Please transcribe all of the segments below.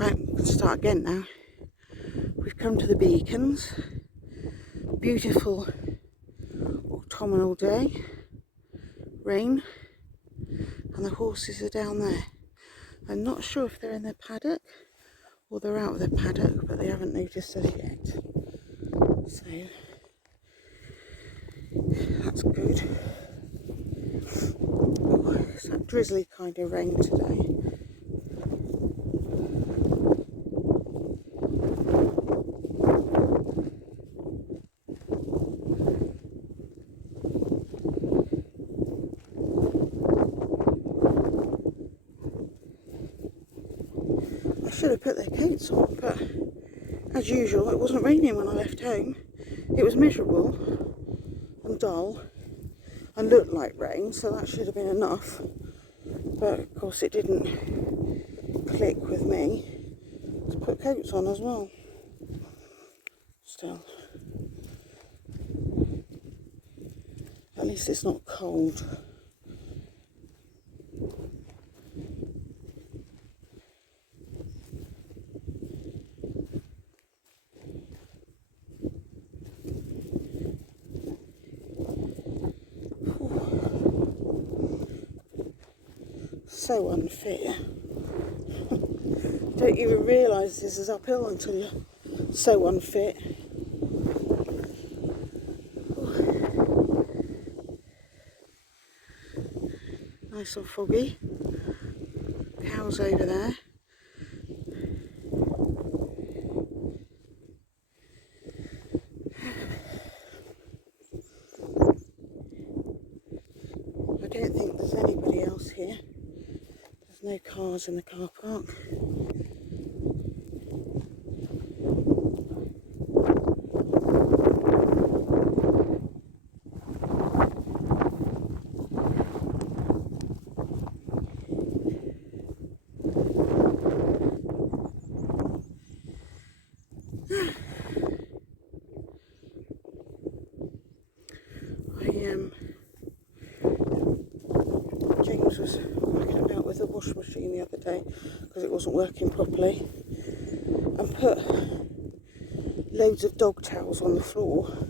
Right, we can start again now. We've come to the beacons. Beautiful autumnal day. Rain. And the horses are down there. I'm not sure if they're in their paddock or they're out of their paddock, but they haven't noticed us yet. So that's good. Oh, it's that drizzly kind of rain today. I should have put their coats on, but as usual, it wasn't raining when I left home. It was miserable and dull and looked like rain, so that should have been enough. But of course it didn't click with me to put coats on as well. Still, at least it's not cold. So unfair. Don't even realise this is uphill until you're so unfit. Nice and foggy. Cows over there. I don't think there's anybody else here. There's no cars in the car park. James was working about with the washing machine the other day because it wasn't working properly, and put loads of dog towels on the floor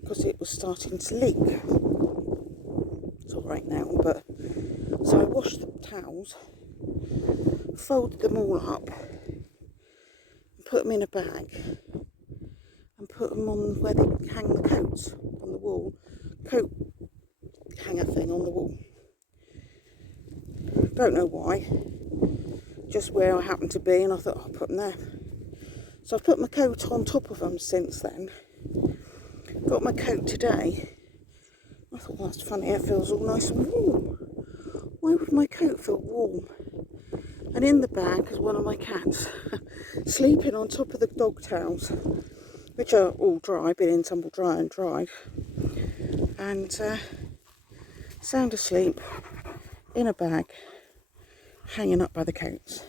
because it was starting to leak. It's all right now, but so I washed the towels, folded them all up, and put them in a bag, and put them on where they hang the coats on the wall, coat hanger thing on the wall. Don't know why, just where I happened to be, and I thought I'll put them there. So I've put my coat on top of them since then. Got my coat today. I thought, well, that's funny, it feels all nice and warm. Why would my coat feel warm? And in the bag is one of my cats sleeping on top of the dog towels, which are all dry, been in tumble dry and dried, and sound asleep in a bag, hanging up by the coats.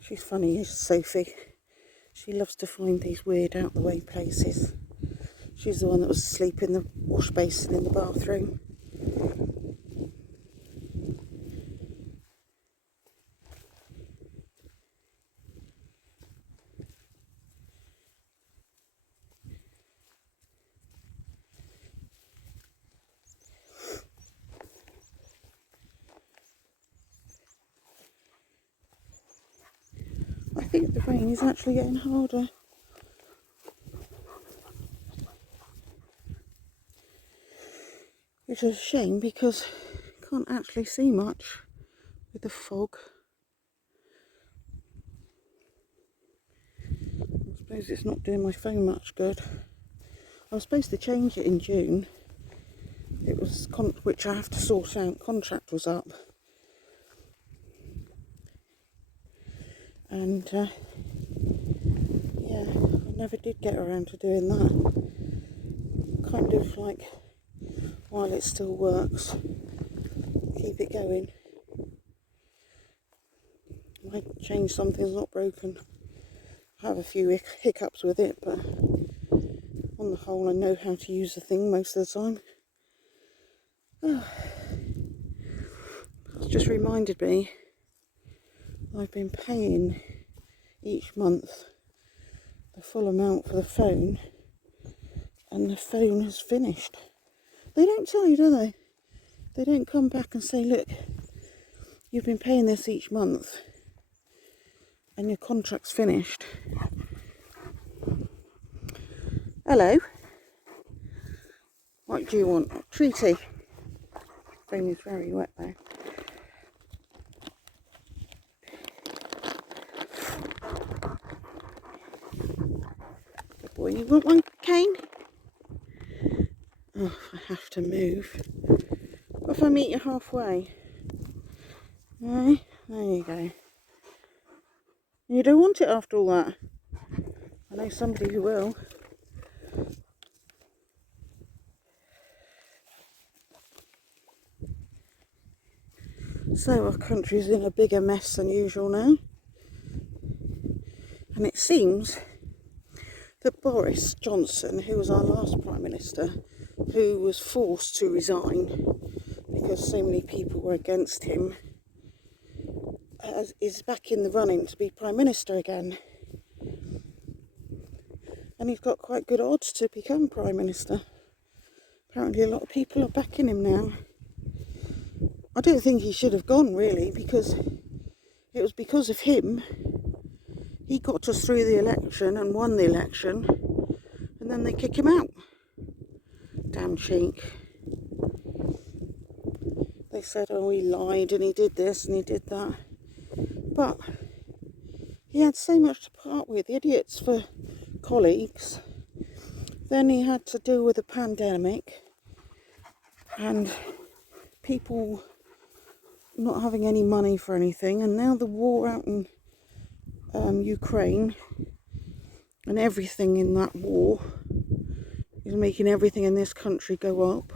She's funny, is Sophie. She loves to find these weird out the way places. She's the one that was asleep in the wash basin in the bathroom. I think the rain is actually getting harder. Which is a shame because you can't actually see much with the fog. I suppose it's not doing my phone much good. I was supposed to change it in June. It was which I have to sort out. Contract was up. And yeah, I never did get around to doing that. Kind of like, while it still works, keep it going. Might change something's not broken. I have a few hiccups with it, but On the whole, I know how to use the thing most of the time. It's just reminded me I've been paying each month the full amount for the phone, and the phone has finished. They don't tell you, do they? They don't come back and say, look, you've been paying this each month and your contract's finished. Hello. What do you want? Treaty. Phone is very wet though. Good boy. You want one, Kane? Oh, I have to move. What if I meet you halfway? Right, there you go. You don't want it after all that. I know somebody who will. So our country's in a bigger mess than usual now. And it seems that Boris Johnson, who was our last Prime Minister, who was forced to resign because so many people were against him, is back in the running to be Prime Minister again. And he's got quite good odds to become Prime Minister. Apparently a lot of people are backing him now. I don't think he should have gone, really, because it was because of him. He got us through the election and won the election, and then they kick him out. Damn cheek. They said, oh, he lied and he did this and he did that. But he had so much to part with, idiots for colleagues. Then he had to deal with a pandemic and people not having any money for anything, and now the war out in Ukraine, and everything in that war is making everything in this country go up.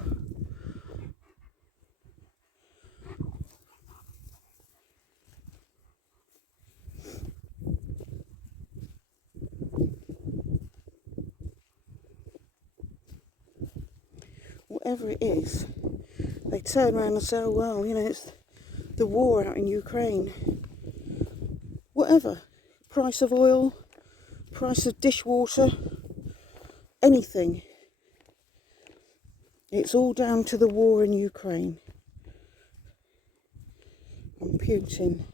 Whatever it is, they turn around and say, oh, well, you know, it's the war out in Ukraine. Whatever. Price of oil, price of dishwater, anything. It's all down to the war in Ukraine. And Putin.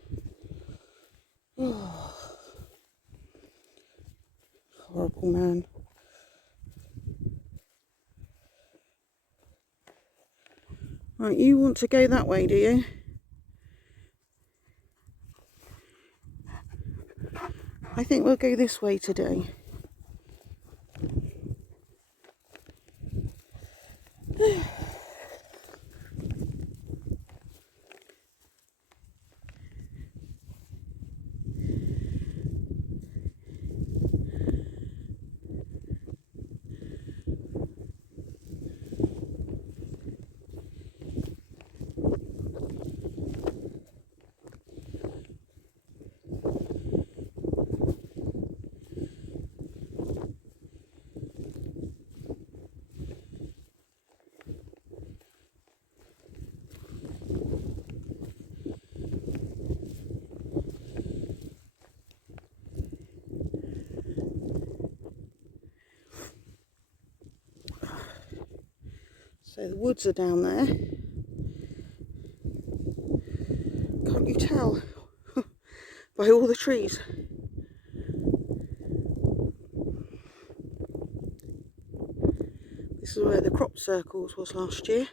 Oh, horrible man. Right, you want to go that way, do you? I think we'll go this way today. So the woods are down there. Can't you tell? By all the trees. This is where the crop circles was last year.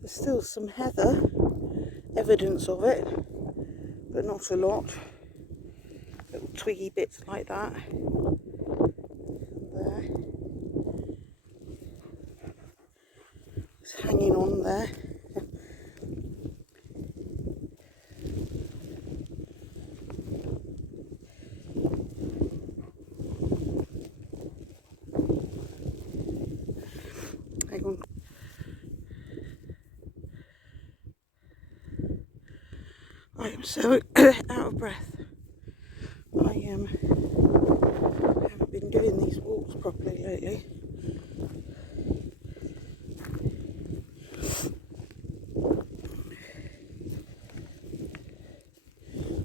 There's still some heather, evidence of it, but not a lot. Little twiggy bits like that. There. It's hanging on there. Hang on. I'm so out of breath. I haven't been doing these walks properly lately.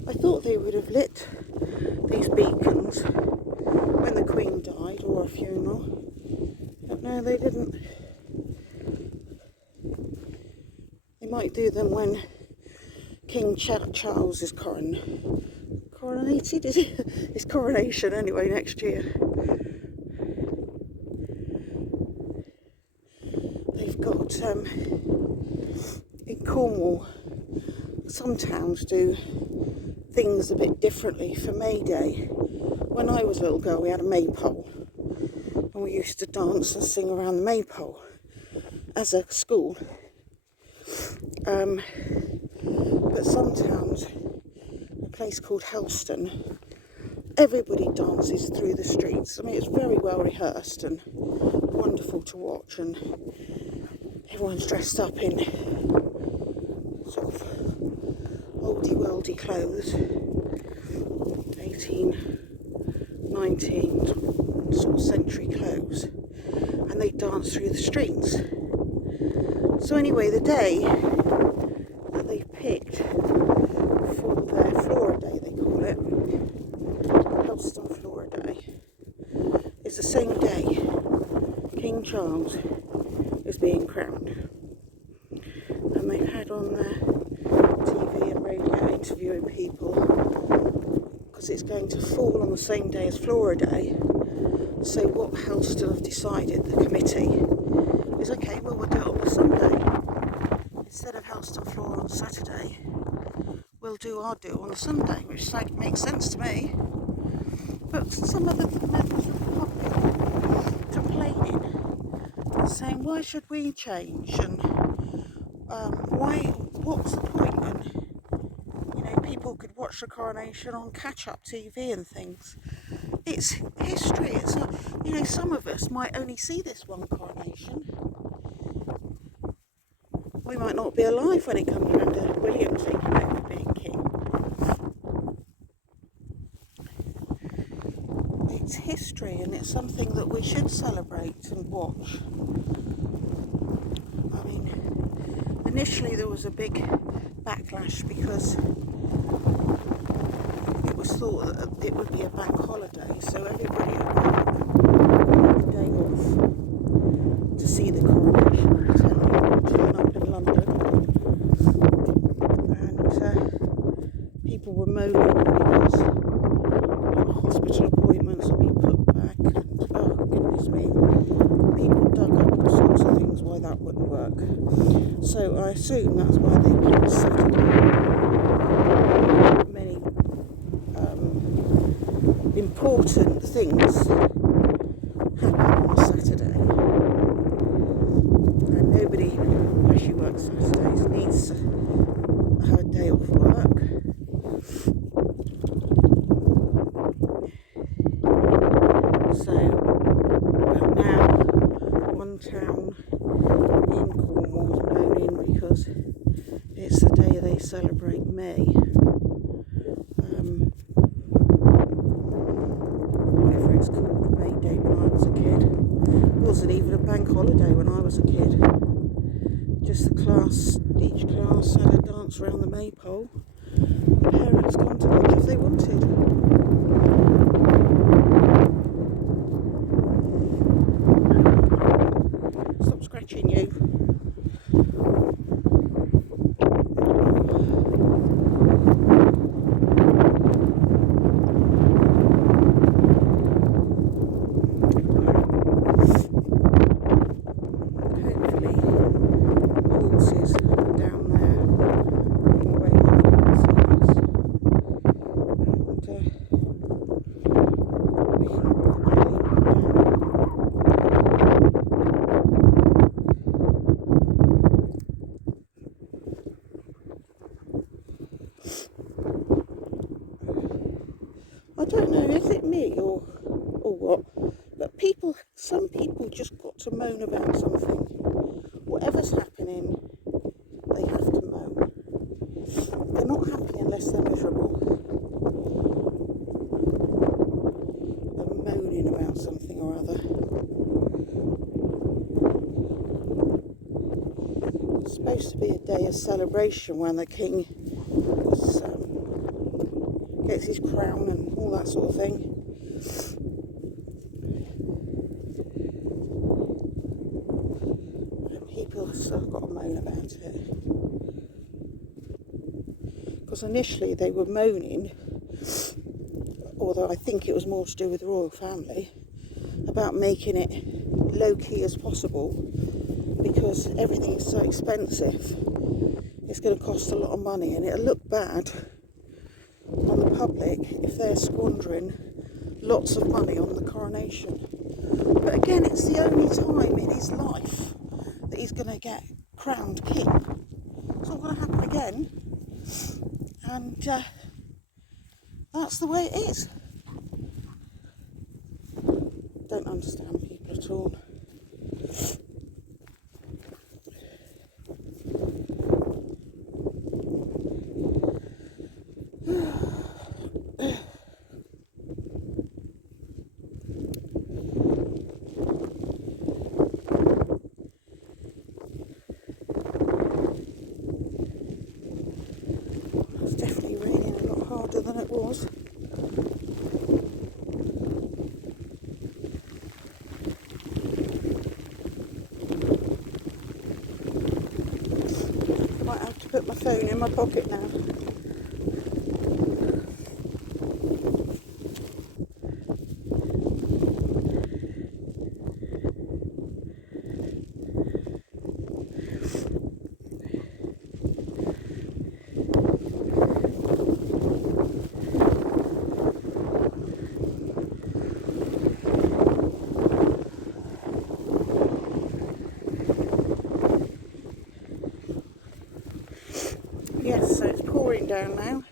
I thought they would have lit these beacons when the Queen died or a funeral, but no, they didn't. They might do them when King Charles is coronated, is it? His coronation anyway next year. They've got, in Cornwall, some towns do things a bit differently for May Day. When I was a little girl, we had a maypole, and we used to dance and sing around the maypole as a school. But some towns, a place called Helston, everybody dances through the streets. I mean, it's very well rehearsed and wonderful to watch, and everyone's dressed up in sort of oldie-worldy clothes, 18, 19 sort of century clothes, and they dance through the streets. So anyway, the day that they picked for their Flora Day, they call it, Helston Flora Day, is the same day King Charles is being crowned. And they've had on their TV and radio interviewing people, because it's going to fall on the same day as Flora Day. So what Helston have decided, the committee, is okay, well, we'll do it on the Sunday. Instead of Helston Flora on Saturday, we'll do our do on the Sunday, which makes sense to me. But some of the members of the public complaining and saying, why should we change? And what's the point when, people could watch the coronation on catch-up TV and things? It's history. It's not, some of us might only see this one coronation. We might not be alive when it comes round to William taking over being king. It's history, and it's something that we should celebrate and watch. I mean, initially there was a big backlash because it was thought that it would be a bank holiday, so everybody at work had the day off to see the coronation on the telly, turn up in London, and people were moaning because hospital appointments would be put back, and oh goodness me, people dug up all sorts of things why that wouldn't work. So I assume that's why they picked Saturday. Many important things happen on a Saturday, and nobody, unless you work Saturdays, needs to have a day off work. So, but now one town in Cornwall is moaning because it's the day they celebrate May. Whatever it's called, May Day when I was a kid. It wasn't even a bank holiday when I was a kid. Just the class, each class had a dance around the maypole. Parents come to watch if they wanted. Stop scratching you. I don't know, is it me or what? But some people just got to moan about something. Whatever's happening, they have to moan. They're not happy unless It's supposed to be a day of celebration when the king is, gets his crown and all that sort of thing. And people have sort of got to moan about it. Because initially they were moaning, although I think it was more to do with the royal family, about making it low-key as possible because everything is so expensive. It's going to cost a lot of money and it'll look bad on the public if they're squandering lots of money on the coronation. But again, it's the only time in his life that he's going to get crowned king. It's not going to happen again. And that's the way it is. Don't understand people at all. It's definitely raining a lot harder than it was. I might have to put my phone in my pocket now. Yes, so it's pouring down now.